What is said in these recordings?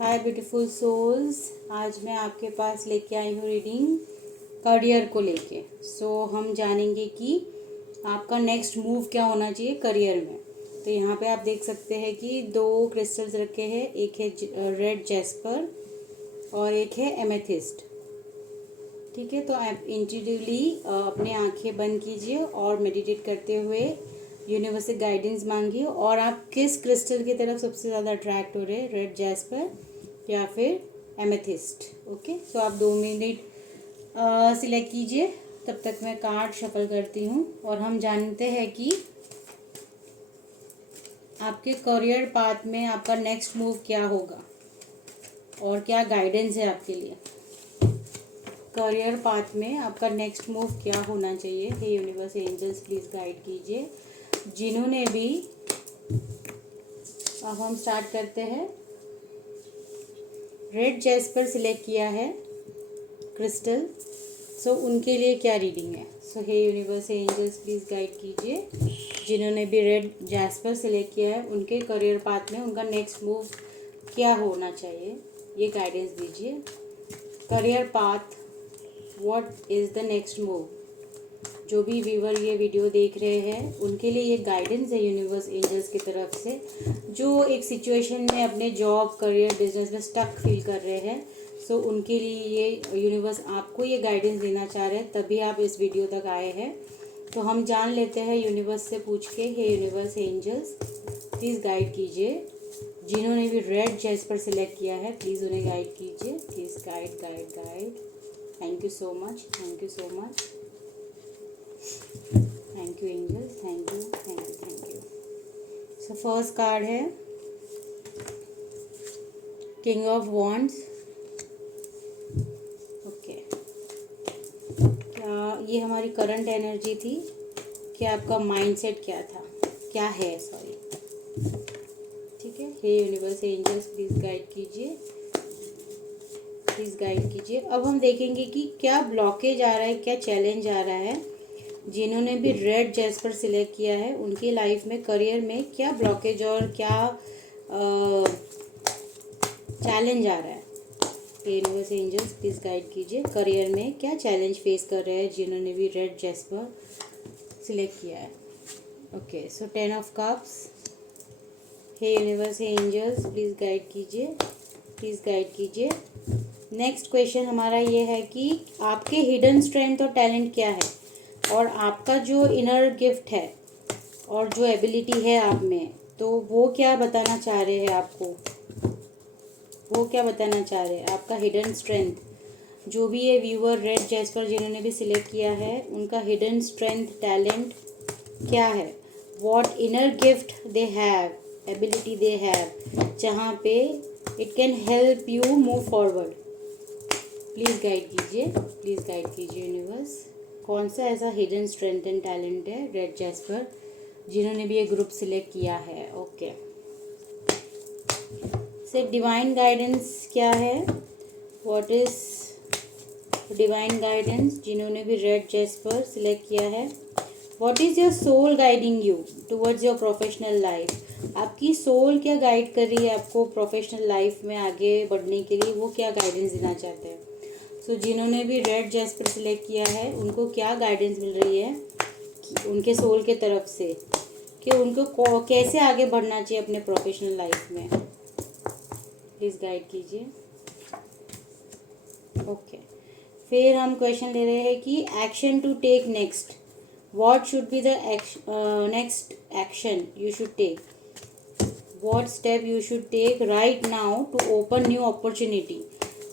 हाय beautiful souls. आज मैं आपके पास लेके आई हूँ रीडिंग करियर को लेके। हम जानेंगे कि आपका नेक्स्ट मूव क्या होना चाहिए करियर में। तो यहाँ पे आप देख सकते हैं कि दो क्रिस्टल्स रखे हैं, एक है रेड जैस्पर और एक है एमेथिस्ट। ठीक है, तो आप इंट्यूटिवली अपने आंखें बंद कीजिए और मेडिटेट करते हुए यूनिवर्स से गाइडेंस मांगिए। और आप किस क्रिस्टल की तरफ सबसे ज़्यादा अट्रैक्ट हो रहे हैं, रेड जैस्पर या फिर एमेथिस्ट। ओके, तो आप 2 मिनट सिलेक्ट कीजिए, तब तक मैं कार्ड शफल करती हूँ और हम जानते हैं कि आपके करियर पाथ में आपका नेक्स्ट मूव क्या होगा और क्या गाइडेंस है आपके लिए। करियर पाथ में आपका नेक्स्ट मूव क्या होना चाहिए। हे यूनिवर्स, एंजल्स प्लीज़ गाइड कीजिए जिन्होंने भी। अब हम स्टार्ट करते हैं। रेड जैस्पर सिलेक्ट किया है क्रिस्टल, उनके लिए क्या रीडिंग है। हे यूनिवर्स, एंजल्स प्लीज़ गाइड कीजिए जिन्होंने भी रेड जैस्पर सिलेक्ट किया है, उनके करियर पाथ में उनका नेक्स्ट मूव क्या होना चाहिए, ये गाइडेंस दीजिए। Career path, what is the next move. जो भी व्यूवर ये वीडियो देख रहे हैं उनके लिए ये गाइडेंस है यूनिवर्स एंजल्स की तरफ से, जो एक सिचुएशन में अपने जॉब, करियर, बिजनेस में स्टक फील कर रहे हैं। उनके लिए ये यूनिवर्स आपको ये गाइडेंस देना चाह रहे हैं, तभी आप इस वीडियो तक आए हैं। तो हम जान लेते हैं यूनिवर्स से पूछ के। हे यूनिवर्स एंजल्स प्लीज़ गाइड कीजिए जिन्होंने भी रेड जैस्पर सिलेक्ट किया है, प्लीज़ उन्हें गाइड कीजिए। Please guide guide guide. Thank you so much, thank you so much, thank you angels, thank you thank you thank you. First card है king of wands. Okay, क्या ये हमारी current energy थी, क्या आपका mindset क्या था, क्या है, सॉरी। ठीक है, हे यूनिवर्स एंजल्स प्लीज़ गाइड कीजिए, प्लीज़ गाइड कीजिए। अब हम देखेंगे कि क्या ब्लॉकेज आ रहा है, क्या चैलेंज आ रहा है। जिन्होंने भी रेड जैस्पर सिलेक्ट किया है उनकी लाइफ में, करियर में क्या ब्लॉकेज और क्या चैलेंज आ रहा है। यूनिवर्स एंजल्स प्लीज़ गाइड कीजिए, करियर में क्या चैलेंज फेस कर रहे हैं जिन्होंने भी रेड जैस्पर सिलेक्ट किया है। Okay, 10 of cups. Hey universe angels please guide कीजिए, प्लीज़ गाइड कीजिए। नेक्स्ट क्वेश्चन हमारा ये है कि आपके हिडन स्ट्रेंथ और टैलेंट क्या है, और आपका जो इनर गिफ्ट है और जो एबिलिटी है आप में, तो वो क्या बताना चाह रहे हैं आपको, वो क्या बताना चाह रहे हैं। आपका हिडन स्ट्रेंथ, जो भी ये व्यूअर रेड जैस्पर जिन्होंने भी सिलेक्ट किया है, उनका हिडन स्ट्रेंथ, टैलेंट क्या है, what inner gift they have, ability they have, जहाँ पे it can help you move forward. Please guide कीजिए, प्लीज़ गाइड कीजिए यूनिवर्स, कौन सा ऐसा हिडन स्ट्रेंथ एंड टैलेंट है रेड जैस्पर जिन्होंने भी ये ग्रुप सिलेक्ट किया है। ओके, डिवाइन गाइडेंस क्या है, व्हाट इज डिवाइन गाइडेंस जिन्होंने भी रेड जैस्पर सिलेक्ट किया है। What is your soul guiding you towards your professional life. आपकी सोल क्या गाइड कर रही है आपको प्रोफेशनल लाइफ में आगे बढ़ने के लिए, वो क्या गाइडेंस देना चाहते हैं। जिन्होंने भी रेड जैस्पर सिलेक्ट किया है उनको क्या गाइडेंस मिल रही है कि उनके सोल के तरफ से, कि उनको कैसे आगे बढ़ना चाहिए अपने प्रोफेशनल लाइफ में। प्लीज़ गाइड कीजिए। ओके, फिर हम क्वेश्चन ले रहे हैं कि action to take next, what should be the next action you should take, what step you should take right now to open new opportunity.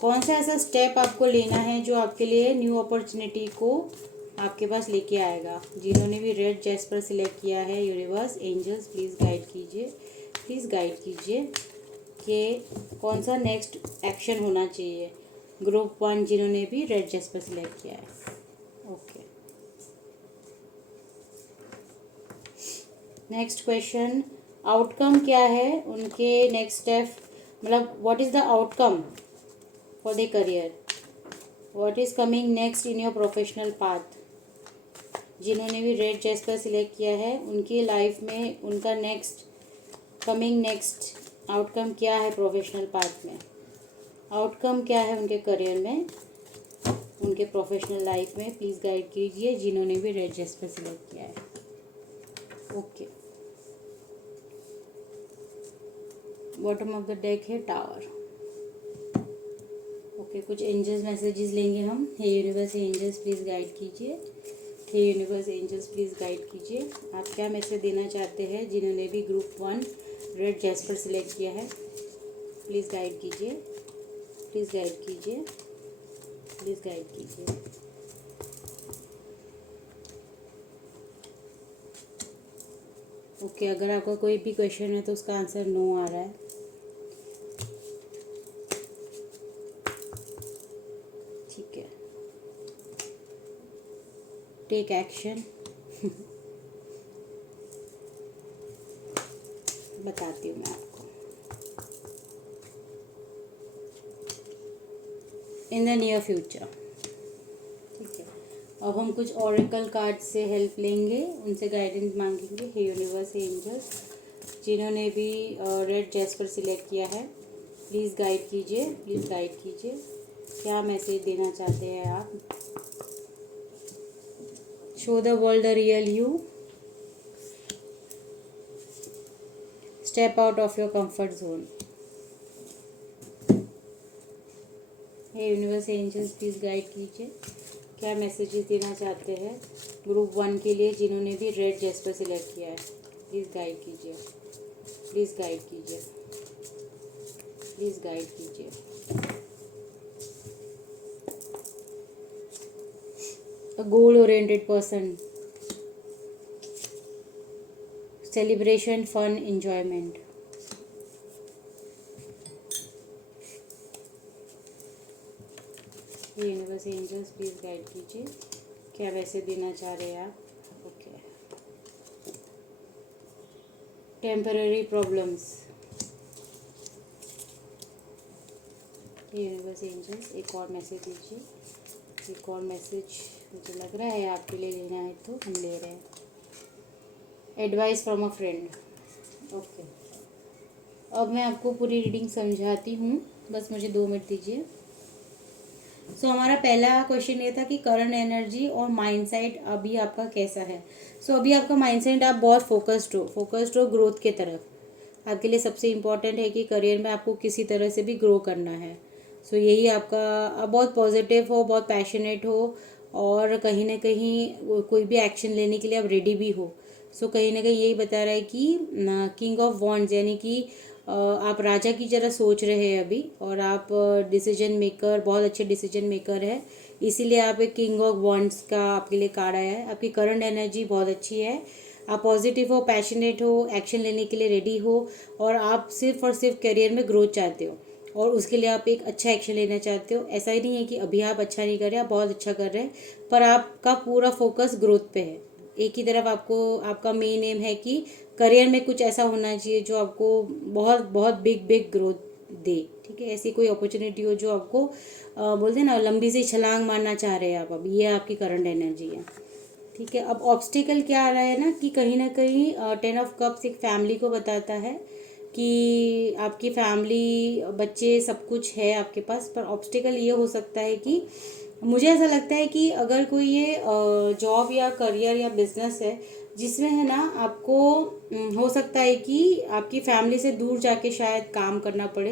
कौन सा ऐसा स्टेप आपको लेना है जो आपके लिए न्यू अपॉर्चुनिटी को आपके पास लेके आएगा। जिन्होंने भी रेड जैस्पर सिलेक्ट किया है, यूनिवर्स एंजल्स प्लीज़ गाइड कीजिए, प्लीज़ गाइड कीजिए कि कौन सा नेक्स्ट एक्शन होना चाहिए। ग्रुप 1 जिन्होंने भी रेड जैस्पर सिलेक्ट किया है। ओके, नेक्स्ट क्वेश्चन, आउटकम क्या है उनके नेक्स्ट स्टेप, मतलब what is the outcome for the career, what is coming next in your professional path. जिन्होंने भी रेड जैस्पर सिलेक्ट किया है उनकी लाइफ में उनका नेक्स्ट आउटकम क्या है प्रोफेशनल पाथ में। आउटकम क्या है उनके करियर में, उनके प्रोफेशनल लाइफ में, प्लीज़ गाइड कीजिए जिन्होंने भी रेड जेस्पर सिलेक्ट किया है। Okay, bottom of the deck है टावर। ओके, कुछ एंजल्स मैसेजेस लेंगे हम। हे यूनिवर्स एंजल्स प्लीज़ गाइड कीजिए। हे यूनिवर्स एंजल्स प्लीज़ गाइड कीजिए, आप क्या मैसेज देना चाहते हैं जिन्होंने भी ग्रुप 1 रेड जेस्पर सिलेक्ट किया है। प्लीज़ गाइड कीजिए, प्लीज़ गाइड कीजिए, प्लीज़ गाइड कीजिए। ओके, अगर आपका कोई भी क्वेश्चन है तो उसका आंसर नो आ रहा है। ठीक है, टेक एक्शन। बताती हूँ मैं आपको। In the near future. ठीक है, अब हम कुछ ऑरेकल कार्ड से हेल्प लेंगे, उनसे गाइडेंस मांगेंगे। हे यूनिवर्स एंजल्स, जिन्होंने भी रेड जेस्पर सिलेक्ट किया है, प्लीज़ गाइड कीजिए, प्लीज़ गाइड कीजिए, क्या मैसेज देना चाहते हैं आप। Show the world the real you, step out of your comfort zone. Hey universe angels please guide कीजिए, क्या मैसेजेस देना चाहते हैं ग्रुप 1 के लिए जिन्होंने भी रेड जेस्पर सिलेक्ट किया है। प्लीज़ गाइड कीजिए, प्लीज़ गाइड कीजिए, प्लीज़ गाइड कीजिए। A goal oriented person, celebration, fun, enjoyment. Universe angels please guide कीजिए, क्या वैसे देना चाह रहे हैं आप। Okay, temporary problems. Universe angels एक और मैसेज दीजिए, एक और मैसेज मुझे लग रहा है आपके लिए लेना है तो हम ले रहे हैं। Advice from a friend. Okay, अब मैं आपको पूरी रीडिंग समझाती हूँ, बस मुझे 2 मिनट दीजिए। सो हमारा पहला क्वेश्चन ये था कि करंट एनर्जी और माइंडसेट अभी आपका कैसा है। सो अभी आपका माइंडसेट, आप बहुत फोकस्ड हो ग्रोथ के तरफ। आपके लिए सबसे इम्पॉर्टेंट है कि करियर में आपको किसी तरह से भी ग्रो करना है। सो यही आपका, आप बहुत पॉजिटिव हो, बहुत पैशनेट हो, और कहीं ना कहीं कोई भी एक्शन लेने के लिए आप रेडी भी हो। सो कहीं ना कहीं यही बता रहा है कि किंग ऑफ वॉन्ड्स, यानी कि आप राजा की तरह सोच रहे हैं अभी, और आप डिसीजन मेकर, बहुत अच्छे डिसीजन मेकर है, इसीलिए आप एक किंग ऑफ वॉन्ड्स का आपके लिए कार्ड आया है। आपकी करंट एनर्जी बहुत अच्छी है, आप पॉजिटिव हो, पैशनेट हो, एक्शन लेने के लिए रेडी हो, और आप सिर्फ और सिर्फ करियर में ग्रोथ चाहते हो, और उसके लिए आप एक अच्छा एक्शन लेना चाहते हो। ऐसा ही नहीं है कि अभी आप अच्छा नहीं कर रहे, आप बहुत अच्छा कर रहे हैं, पर आपका पूरा फोकस ग्रोथ पे है। एक ही तरफ आपको, आपका मेन एम है कि करियर में कुछ ऐसा होना चाहिए जो आपको बहुत बहुत बिग बिग ग्रोथ दे। ठीक है, ऐसी कोई अपॉर्चुनिटी हो जो आपको बोलते हैं ना, लंबी सी छलांग मारना चाह रहे हैं आप, अब ये आपकी करंट एनर्जी है। ठीक है, अब ऑब्स्टिकल क्या आ रहा है ना कहीं 10 ऑफ कप्स एक फैमिली को बताता है कि आपकी फैमिली, बच्चे, सब कुछ है आपके पास, पर ऑब्स्टिकल ये हो सकता है कि मुझे ऐसा लगता है कि अगर कोई ये जॉब या करियर या बिजनेस है जिसमें है ना आपको हो सकता है कि आपकी फैमिली से दूर जाके शायद काम करना पड़े,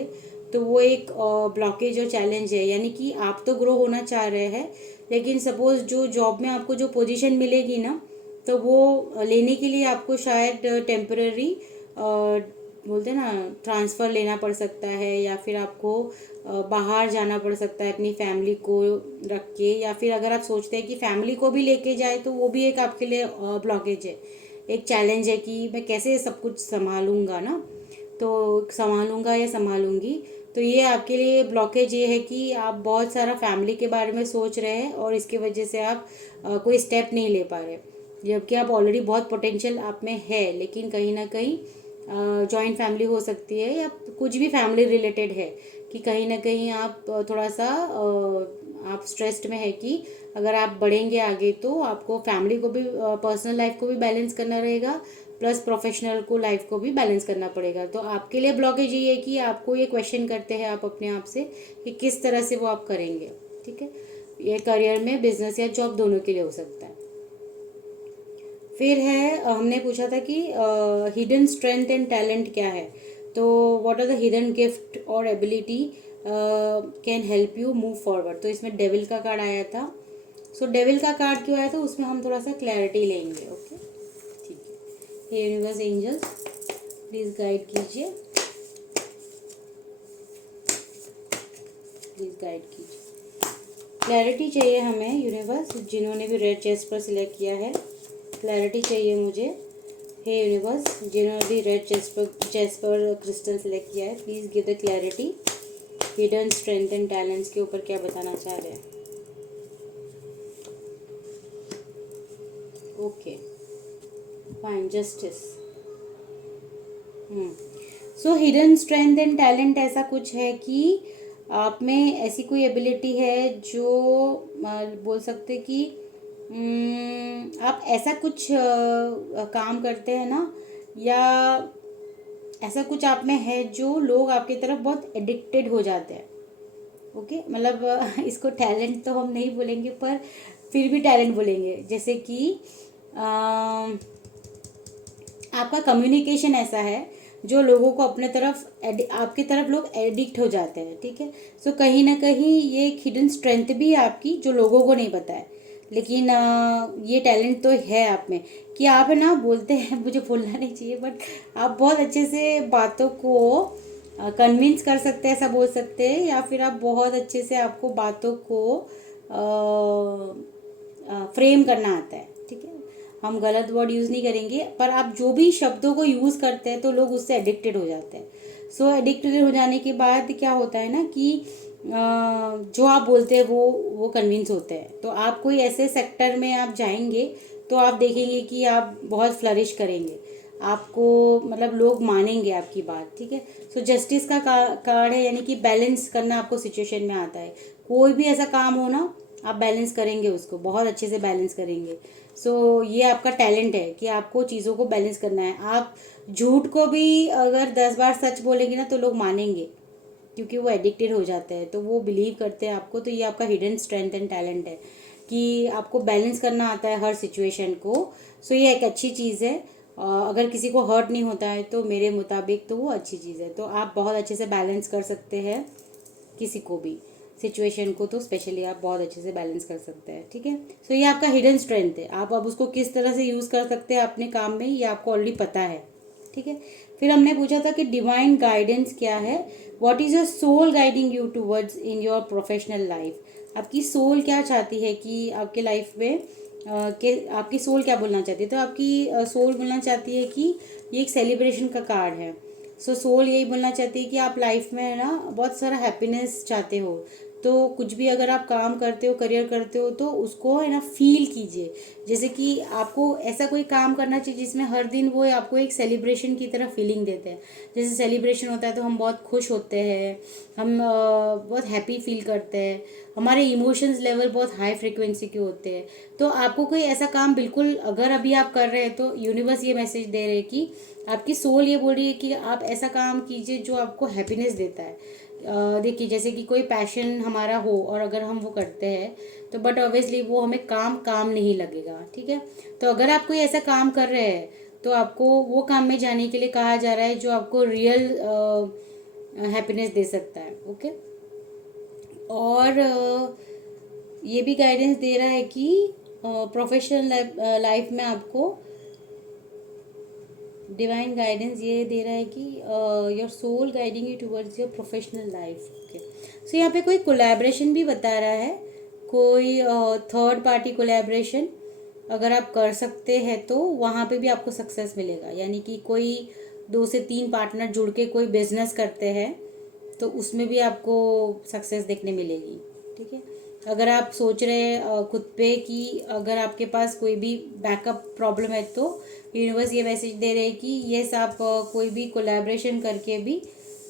तो वो एक ब्लॉकेज और चैलेंज है। यानी कि आप तो ग्रो होना चाह रहे हैं, लेकिन सपोज जो जॉब में आपको जो पोजीशन मिलेगी ना, तो वो लेने के लिए आपको शायद टेम्पररी बोलते हैं ना ट्रांसफ़र लेना पड़ सकता है, या फिर आपको बाहर जाना पड़ सकता है अपनी फैमिली को रख के, या फिर अगर आप सोचते हैं कि फैमिली को भी लेके जाए तो वो भी एक आपके लिए ब्लॉकेज है, एक चैलेंज है कि मैं कैसे सब कुछ संभालूंगा ना, तो संभालूंगा या संभालूंगी। तो ये आपके लिए ब्लॉकेज ये है कि आप बहुत सारा फैमिली के बारे में सोच रहे हैं, और इसके वजह से आप कोई स्टेप नहीं ले पा रहे, जबकि आप ऑलरेडी बहुत पोटेंशियल आप में है, लेकिन कहीं ना कहीं जॉइंट फैमिली हो सकती है, या कुछ भी फैमिली रिलेटेड है कि कहीं ना कहीं आप थोड़ा सा आप स्ट्रेस्ड में है कि अगर आप बढ़ेंगे आगे तो आपको फैमिली को भी, पर्सनल लाइफ को भी बैलेंस करना रहेगा, प्लस प्रोफेशनल को लाइफ को भी बैलेंस करना पड़ेगा। तो आपके लिए ब्लॉकेज ये है कि आपको ये क्वेश्चन करते हैं आप अपने आप से कि किस तरह से वो आप करेंगे। ठीक है, ये करियर में, बिजनेस या जॉब दोनों के लिए हो सकता है। फिर है हमने पूछा था कि हिडन स्ट्रेंथ एंड टैलेंट क्या है। तो what are the hidden gift और ability can help you move forward. तो इसमें डेविल का कार्ड आया था। सो डेविल का कार्ड क्यों आया था उसमें हम थोड़ा सा क्लैरिटी लेंगे। ओके, ठीक है। हे यूनिवर्स एंजल्स प्लीज़ गाइड कीजिए, प्लीज़ गाइड कीजिए। क्लैरिटी चाहिए हमें यूनिवर्स, जिन्होंने भी रेड चेस्ट पर सिलेक्ट किया है क्लैरिटी चाहिए मुझे। हे यूनिवर्स, जिन्होंने भी रेड चेस्ट पर क्रिस्टल सिलेक्ट किया है please give the clarity. Hidden strength and talents के ऊपर क्या बताना चाह रहे हैं। Okay fine, justice. So hidden strength and talent ऐसा कुछ है कि आप में ऐसी कोई एबिलिटी है जो बोल सकते कि आप ऐसा कुछ काम करते हैं ना, या ऐसा कुछ आप में है जो लोग आपकी तरफ बहुत एडिक्टेड हो जाते हैं। ओके, मतलब इसको टैलेंट तो हम नहीं बोलेंगे पर फिर भी टैलेंट बोलेंगे। जैसे कि आपका कम्युनिकेशन ऐसा है जो लोगों को अपने तरफ आपकी तरफ लोग एडिक्ट हो जाते हैं। ठीक है, सो कहीं ना कहीं ये एक हिडन स्ट्रेंथ भी है आपकी जो लोगों को नहीं पता है, लेकिन ये टैलेंट तो है आप में कि आप है ना बोलते हैं, मुझे बोलना नहीं चाहिए बट आप बहुत अच्छे से बातों को कन्विंस कर सकते हैं, ऐसा बोल सकते हैं, या फिर आप बहुत अच्छे से आपको बातों को फ्रेम करना आता है। ठीक है, हम गलत वर्ड यूज़ नहीं करेंगे, पर आप जो भी शब्दों को यूज़ करते हैं तो लोग उससे एडिक्टेड हो जाते हैं। सो एडिक्टेड हो जाने के बाद क्या होता है ना कि जो आप बोलते हैं वो कन्विंस होते हैं। तो आप कोई ऐसे सेक्टर में आप जाएंगे तो आप देखेंगे कि आप बहुत फ्लरिश करेंगे, आपको मतलब लोग मानेंगे आपकी बात। ठीक है, सो जस्टिस का कार्ड है, यानी कि बैलेंस करना आपको सिचुएशन में आता है। कोई भी ऐसा काम हो ना, आप बैलेंस करेंगे, उसको बहुत अच्छे से बैलेंस करेंगे। सो ये आपका टैलेंट है कि आपको चीज़ों को बैलेंस करना है। आप झूठ को भी अगर 10 बार सच बोलेंगे ना तो लोग मानेंगे, क्योंकि वो एडिक्टेड हो जाते हैं, तो वो बिलीव करते हैं आपको। तो ये आपका हिडन स्ट्रेंथ एंड टैलेंट है कि आपको बैलेंस करना आता है हर सिचुएशन को। सो ये एक अच्छी चीज़ है। अगर किसी को हर्ट नहीं होता है तो मेरे मुताबिक तो वो अच्छी चीज़ है। तो आप बहुत अच्छे से बैलेंस कर सकते हैं किसी को भी सिचुएशन को, तो स्पेशली आप बहुत अच्छे से बैलेंस कर सकते हैं। ठीक है, सो ये आपका हिडन स्ट्रेंथ है। आप अब उसको किस तरह से यूज़ कर सकते हैं अपने काम में, ये आपको ऑलरेडी पता है। ठीक है, फिर हमने पूछा था कि डिवाइन गाइडेंस क्या है। What is your soul guiding you towards in your professional life. आपकी सोल क्या चाहती है कि आपके लाइफ में कि आपकी सोल क्या बोलना चाहती है। तो आपकी सोल बोलना चाहती है कि ये एक सेलिब्रेशन का कार्ड है। सो सोल यही बोलना चाहती है कि आप लाइफ में है ना बहुत सारा हैप्पीनेस चाहते हो। तो कुछ भी अगर आप काम करते हो, करियर करते हो, तो उसको है ना फील कीजिए। जैसे कि आपको ऐसा कोई काम करना चाहिए जिसमें हर दिन वो आपको एक सेलिब्रेशन की तरह फीलिंग देते हैं। जैसे सेलिब्रेशन होता है तो हम बहुत खुश होते हैं, हम बहुत हैप्पी फील करते हैं, हमारे इमोशंस लेवल बहुत हाई फ्रिक्वेंसी के होते हैं। तो आपको कोई ऐसा काम बिल्कुल अगर अभी आप कर रहे हैं तो यूनिवर्स ये मैसेज दे रहे हैं कि आपकी सोल ये बोल रही है कि आप ऐसा काम कीजिए जो आपको हैप्पीनेस देता है। देखिए, जैसे कि कोई पैशन हमारा हो और अगर हम वो करते हैं तो बट ऑब्वियसली वो हमें काम नहीं लगेगा। ठीक है, तो अगर आप कोई ऐसा काम कर रहे हैं तो आपको वो काम में जाने के लिए कहा जा रहा है जो आपको रियल हैप्पीनेस दे सकता है। ओके, और ये भी गाइडेंस दे रहा है कि प्रोफेशनल लाइफ में आपको डिवाइन गाइडेंस ये दे रहा है कि your soul guiding you towards your professional life. Okay, so यहाँ पे कोई कोलैबोरेशन भी बता रहा है, कोई थर्ड पार्टी कोलैबोरेशन अगर आप कर सकते हैं तो वहाँ पे भी आपको सक्सेस मिलेगा। यानी कि कोई 2 से 3 पार्टनर जुड़ के कोई बिजनेस करते हैं तो उसमें भी आपको सक्सेस देखने मिलेगी। ठीक है, अगर आप सोच रहे हैं खुद पे कि अगर आपके पास कोई भी बैकअप प्रॉब्लम है तो यूनिवर्स ये मैसेज दे रहे हैं कि येस आप कोई भी कोलैबोरेशन करके भी,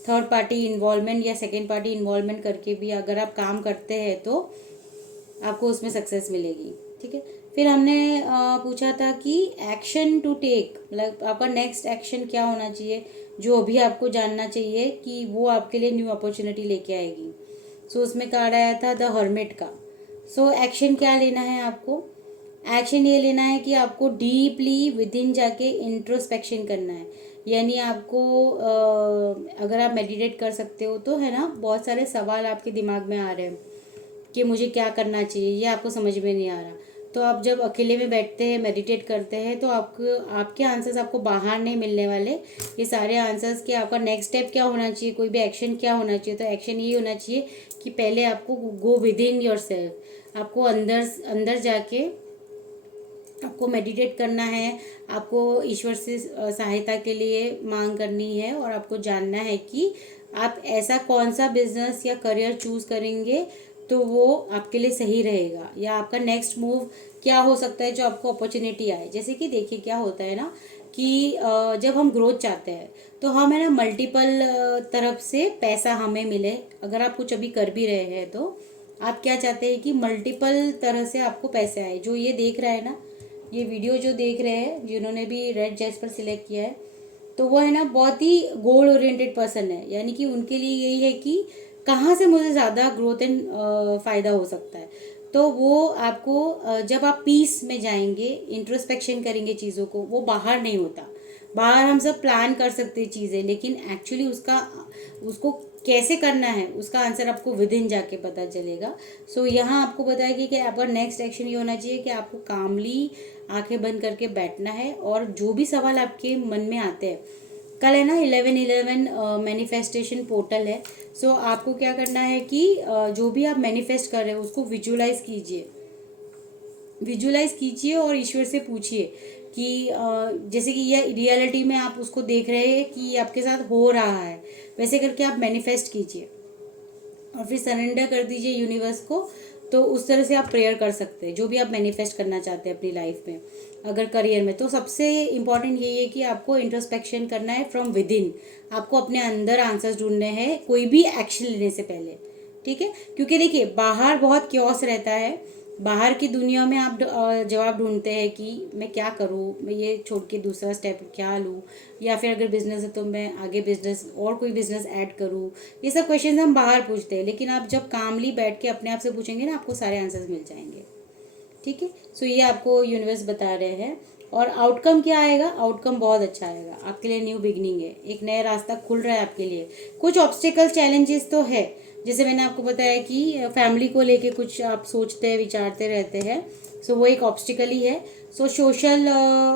थर्ड पार्टी इन्वॉल्वमेंट या सेकेंड पार्टी इन्वॉल्वमेंट करके भी अगर आप काम करते हैं तो आपको उसमें सक्सेस मिलेगी। ठीक है, फिर हमने पूछा था कि एक्शन टू टेक, मतलब आपका नेक्स्ट एक्शन क्या होना चाहिए, जो अभी आपको जानना चाहिए कि वो आपके लिए न्यू अपॉर्चुनिटी लेके आएगी। सो उसमें कार्ड आया था द हर्मिट का। सो एक्शन क्या लेना है आपको? एक्शन ये लेना है कि आपको डीपली विद इन जाके इंट्रोस्पेक्शन करना है। यानी आपको अगर आप मेडिटेट कर सकते हो तो है ना, बहुत सारे सवाल आपके दिमाग में आ रहे हैं कि मुझे क्या करना चाहिए, ये आपको समझ में नहीं आ रहा। तो आप जब अकेले में बैठते हैं, मेडिटेट करते हैं, तो आपको आपके आंसर्स आपको बाहर नहीं मिलने वाले। ये सारे आंसर्स के आपका नेक्स्ट स्टेप क्या होना चाहिए, कोई भी एक्शन क्या होना चाहिए, तो एक्शन ये होना चाहिए कि पहले आपको go with in your self, आपको अंदर अंदर जाके आपको मेडिटेट करना है। आपको ईश्वर से सहायता के लिए मांग करनी है और आपको जानना है कि आप ऐसा कौन सा बिजनेस या करियर चूज करेंगे तो वो आपके लिए सही रहेगा, या आपका नेक्स्ट मूव क्या हो सकता है जो आपको अपॉर्चुनिटी आए। जैसे कि देखिए क्या होता है ना कि जब हम ग्रोथ चाहते हैं तो हम है ना मल्टीपल तरफ से पैसा हमें मिले। अगर आप कुछ अभी कर भी रहे हैं तो आप क्या चाहते हैं कि मल्टीपल तरह से आपको पैसे आए। जो ये देख रहा है ना, ये वीडियो जो देख रहे हैं, जिन्होंने भी रेड जेस्पर सिलेक्ट किया है, तो वो है ना बहुत ही गोल ओरिएंटेड पर्सन है। यानी कि उनके लिए यही है कि कहाँ से मुझे ज़्यादा ग्रोथ एंड फ़ायदा हो सकता है। तो वो आपको जब आप पीस में जाएंगे, इंट्रोस्पेक्शन करेंगे चीज़ों को, वो बाहर नहीं होता। बाहर हम सब प्लान कर सकते हैं चीज़ें, लेकिन एक्चुअली उसको कैसे करना है उसका आंसर आपको विद इन जाके पता चलेगा। सो यहाँ आपको बताया कि आपका नेक्स्ट एक्शन ये होना चाहिए कि आपको कामली आंखें बंद करके बैठना है और जो भी सवाल आपके मन में आते हैं, कल है ना 11/11 मैनिफेस्टेशन पोर्टल है। सो आपको क्या करना है कि जो भी आप मैनिफेस्ट कर रहे हो उसको विजुलाइज कीजिए, विजुलाइज कीजिए और ईश्वर से पूछिए कि जैसे कि ये रियलिटी में आप उसको देख रहे हैं कि ये आपके साथ हो रहा है, वैसे करके आप मैनिफेस्ट कीजिए और फिर सरेंडर कर दीजिए यूनिवर्स को। तो उस तरह से आप प्रेयर कर सकते हैं जो भी आप मैनिफेस्ट करना चाहते हैं अपनी लाइफ में। अगर करियर में, तो सबसे इम्पॉर्टेंट यही है कि आपको इंट्रोस्पेक्शन करना है फ्रॉम विद इन। आपको अपने अंदर आंसर्स ढूंढने हैं कोई भी एक्शन लेने से पहले, ठीक है? क्योंकि देखिए बाहर बहुत क्योस रहता है, बाहर की दुनिया में आप जवाब ढूंढते हैं कि मैं क्या करूँ, मैं ये छोड़ के दूसरा स्टेप क्या लूँ, या फिर अगर बिजनेस है तो मैं आगे बिजनेस और कोई बिजनेस ऐड करूँ। ये सब क्वेश्चंस हम बाहर पूछते हैं, लेकिन आप जब कामली बैठ के अपने आप से पूछेंगे ना, आपको सारे आंसर्स मिल जाएंगे, ठीक है? सो ये आपको यूनिवर्स बता रहे हैं। और आउटकम क्या आएगा? आउटकम बहुत अच्छा आएगा आपके लिए। न्यू बिगनिंग है, एक नया रास्ता खुल रहा है आपके लिए। कुछ ऑब्स्टिकल चैलेंजेस तो है, जैसे मैंने आपको बताया कि फैमिली को लेके कुछ आप सोचते विचारते रहते हैं, सो वो एक ऑब्स्टिकल ही है। सो सोशल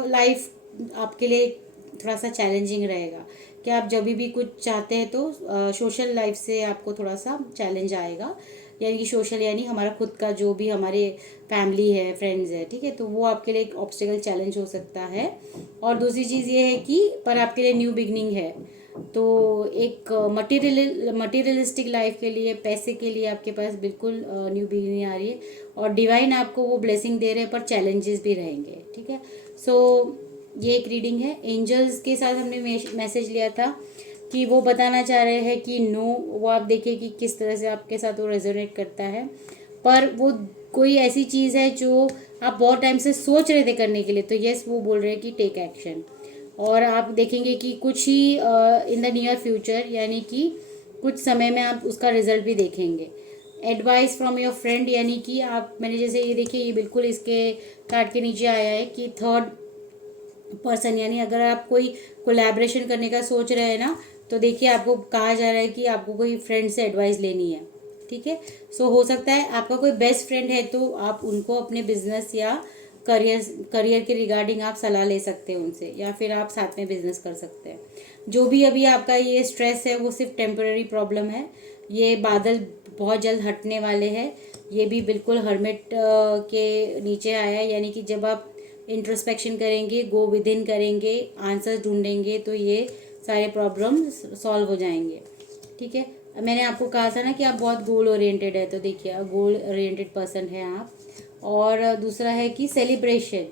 लाइफ आपके लिए थोड़ा सा चैलेंजिंग रहेगा कि आप जब भी कुछ चाहते हैं तो सोशल लाइफ से आपको थोड़ा सा चैलेंज आएगा। यानी कि सोशल यानी हमारा खुद का जो भी हमारे फैमिली है, फ्रेंड्स है, ठीक है, तो वो आपके लिए एक ऑब्स्टिकल चैलेंज हो सकता है। और दूसरी चीज़ ये है कि पर आपके लिए न्यू बिगनिंग है, तो एक मटीरियलिस्टिक लाइफ के लिए, पैसे के लिए आपके पास बिल्कुल न्यू बिगनिंग आ रही है और डिवाइन आपको वो ब्लेसिंग दे रहे हैं, पर चैलेंजेस भी रहेंगे, ठीक है? सो ये एक रीडिंग है। एंजल्स के साथ हमने मैसेज लिया था कि वो बताना चाह रहे हैं कि नो, वो आप देखिए कि किस तरह से आपके साथ वो रेजोनेट करता है, पर वो कोई ऐसी चीज़ है जो आप बहुत टाइम से सोच रहे थे करने के लिए, तो यस वो बोल रहे हैं कि टेक एक्शन। और आप देखेंगे कि कुछ ही इन द नियर फ्यूचर, यानी कि कुछ समय में आप उसका रिजल्ट भी देखेंगे। एडवाइस फ्रॉम योर फ्रेंड, यानी कि आप, मैंने जैसे ये देखिए, ये बिल्कुल इसके कार्ड के नीचे आया है कि थर्ड पर्सन, यानी अगर आप कोई कोलैबोरेशन करने का सोच रहे हैं ना, तो देखिए आपको कहा जा रहा है कि आपको कोई फ्रेंड से एडवाइस लेनी है, ठीक है? सो हो सकता है आपका कोई बेस्ट फ्रेंड है तो आप उनको अपने बिजनेस या करियर के रिगार्डिंग आप सलाह ले सकते हैं उनसे, या फिर आप साथ में बिजनेस कर सकते हैं। जो भी अभी आपका ये स्ट्रेस है वो सिर्फ टेम्पररी प्रॉब्लम है, ये बादल बहुत जल्द हटने वाले हैं। ये भी बिल्कुल हर्मिट के नीचे आया है, यानी कि जब आप इंट्रोस्पेक्शन करेंगे, गो विद इन करेंगे, आंसर्स ढूंढेंगे, तो ये सारे प्रॉब्लम सॉल्व हो जाएंगे, ठीक है? मैंने आपको कहा था ना कि आप बहुत गोल ओरिएंटेड है, तो देखिए गोल ओरिएंटेड पर्सन है आप। और दूसरा है कि celebration,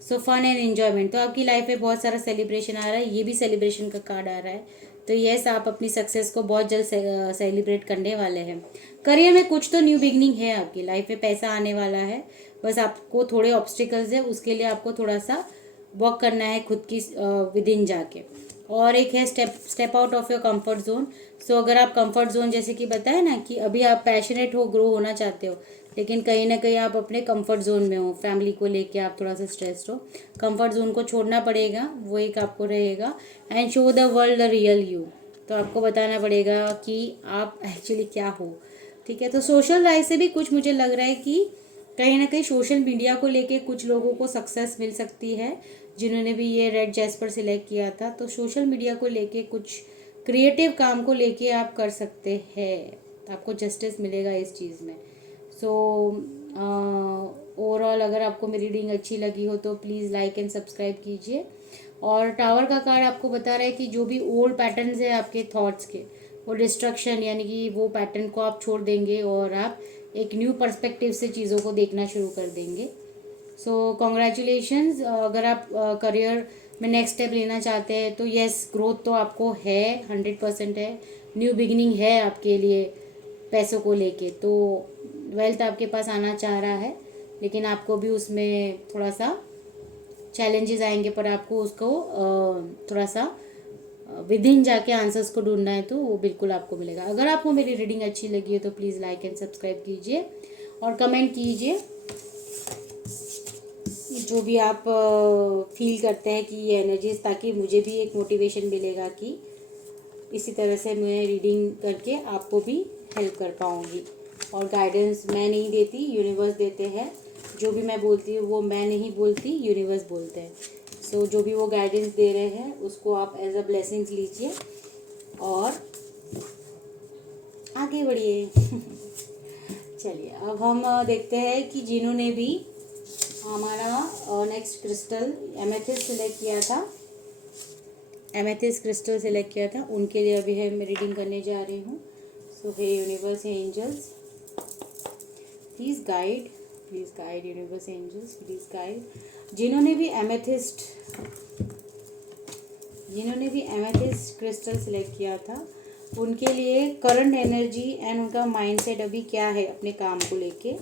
so fun and enjoyment, तो आपकी लाइफ में बहुत सारा सेलिब्रेशन आ रहा है, ये भी सेलिब्रेशन का कार्ड आ रहा है। तो यस, आप अपनी सक्सेस को बहुत जल्द सेलिब्रेट करने वाले हैं। करियर में कुछ तो न्यू बिगनिंग है, आपकी लाइफ में पैसा आने वाला है, बस आपको थोड़े ऑब्स्टिकल्स है, उसके लिए आपको थोड़ा सा वर्क करना है खुद की विद इन जाके। और एक है step out of your comfort zone. So अगर आप कंफर्ट जोन, जैसे कि बताए ना कि अभी आप पैशनेट हो, ग्रो होना चाहते हो, लेकिन कहीं ना कहीं आप अपने कंफर्ट जोन में हो, फैमिली को लेके आप थोड़ा सा स्ट्रेस्ड हो, कंफर्ट जोन को छोड़ना पड़ेगा, वो एक आपको रहेगा। And show the world the real you, तो आपको बताना पड़ेगा कि आप एक्चुअली क्या हो। ठीक है, तो सोशल लाइफ से भी कुछ मुझे लग रहा है कि कहीं ना कहीं सोशल मीडिया को लेके कुछ लोगों को सक्सेस मिल सकती है, जिन्होंने भी ये रेड जैस्पर सिलेक्ट किया था। तो सोशल मीडिया को लेके कुछ क्रिएटिव काम को लेके आप कर सकते हैं, आपको जस्टिस मिलेगा इस चीज़ में। सो ओवरऑल अगर आपको मेरी रीडिंग अच्छी लगी हो तो प्लीज़ लाइक एंड सब्सक्राइब कीजिए। और टावर का कार्ड आपको बता रहा है कि जो भी ओल्ड पैटर्न्स है आपके थॉट्स के, वो डिस्ट्रक्शन, यानी कि वो पैटर्न को आप छोड़ देंगे और आप एक न्यू पर्सपेक्टिव से चीज़ों को देखना शुरू कर देंगे। सो कॉन्ग्रेचुलेशंस। अगर आप करियर में नेक्स्ट स्टेप लेना चाहते हैं तो येस, ग्रोथ तो आपको है, 100% है, न्यू बिगिनिंग है आपके लिए पैसों को लेके। तो वेल्थ आपके पास आना चाह रहा है, लेकिन आपको भी उसमें थोड़ा सा चैलेंजेस आएंगे, पर आपको उसको थोड़ा सा विद इन जाके आंसर्स को ढूंढना है, तो वो बिल्कुल आपको मिलेगा। अगर आपको मेरी रीडिंग अच्छी लगी है तो प्लीज़ लाइक एंड सब्सक्राइब कीजिए और कमेंट कीजिए जो भी आप फील करते हैं कि ये एनर्जीज, ताकि मुझे भी एक मोटिवेशन मिलेगा कि इसी तरह से मैं रीडिंग करके आपको भी हेल्प कर पाऊँगी। और गाइडेंस मैं नहीं देती, यूनिवर्स देते हैं। जो भी मैं बोलती हूँ वो मैं नहीं बोलती, यूनिवर्स बोलते हैं। सो जो भी वो गाइडेंस दे रहे हैं उसको आप एज अ ब्लेसिंग्स लीजिए और आगे बढ़िए। चलिए अब हम देखते हैं कि जिन्होंने भी हमारा नेक्स्ट क्रिस्टल एमेथिस्ट सिलेक्ट किया था, एमेथिस्ट क्रिस्टल सिलेक्ट किया था, उनके लिए अभी है मैं रीडिंग करने जा रही हूँ। सो हे universe, hey angels, please guide universe, angels please guide. जिन्होंने भी एमेथिस्ट क्रिस्टल सिलेक्ट किया था, उनके लिए करंट एनर्जी एंड उनका माइंडसेट अभी क्या है अपने काम को लेके।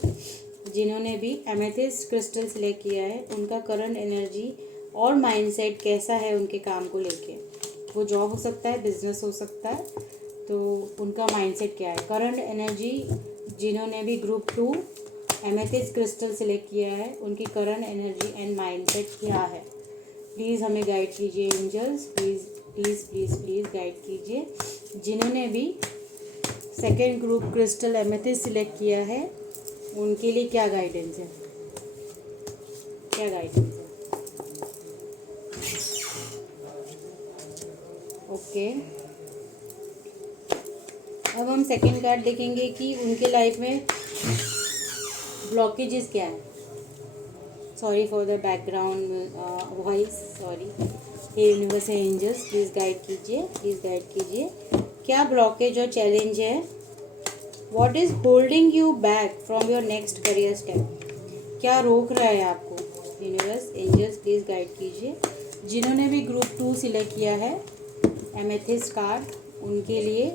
जिन्होंने भी एमेथिस्ट क्रिस्टल सिलेक्ट किया है, उनका करंट एनर्जी और माइंडसेट कैसा है उनके काम को लेके। वो जॉब हो सकता है, बिजनेस हो सकता है, तो उनका माइंडसेट क्या है। करंट एनर्जी, जिन्होंने भी ग्रुप 2 एमेथिस्ट क्रिस्टल सिलेक्ट किया है, उनकी करंट एनर्जी एंड माइंडसेट क्या है। प्लीज़ हमें गाइड कीजिए angels, please please please please guide कीजिए। जिन्होंने भी second group crystal amethyst select किया है, उनके लिए क्या गाइडेंस है, क्या गाइडेंस है। ओके, अब हम सेकेंड कार्ड देखेंगे कि उनके लाइफ में ब्लॉकेजेस क्या है। Sorry for the background voice, sorry. Hey universe, hey angels, please guide कीजिए, प्लीज़ गाइड कीजिए। क्या ब्लॉकेज और चैलेंज है। What is holding you back from your next career step, क्या रोक रहा है आपको। यूनिवर्स, एंजल्स, प्लीज़ गाइड कीजिए। जिन्होंने भी ग्रुप 2 सिलेक्ट किया है एमेथिस्ट कार्ड, उनके लिए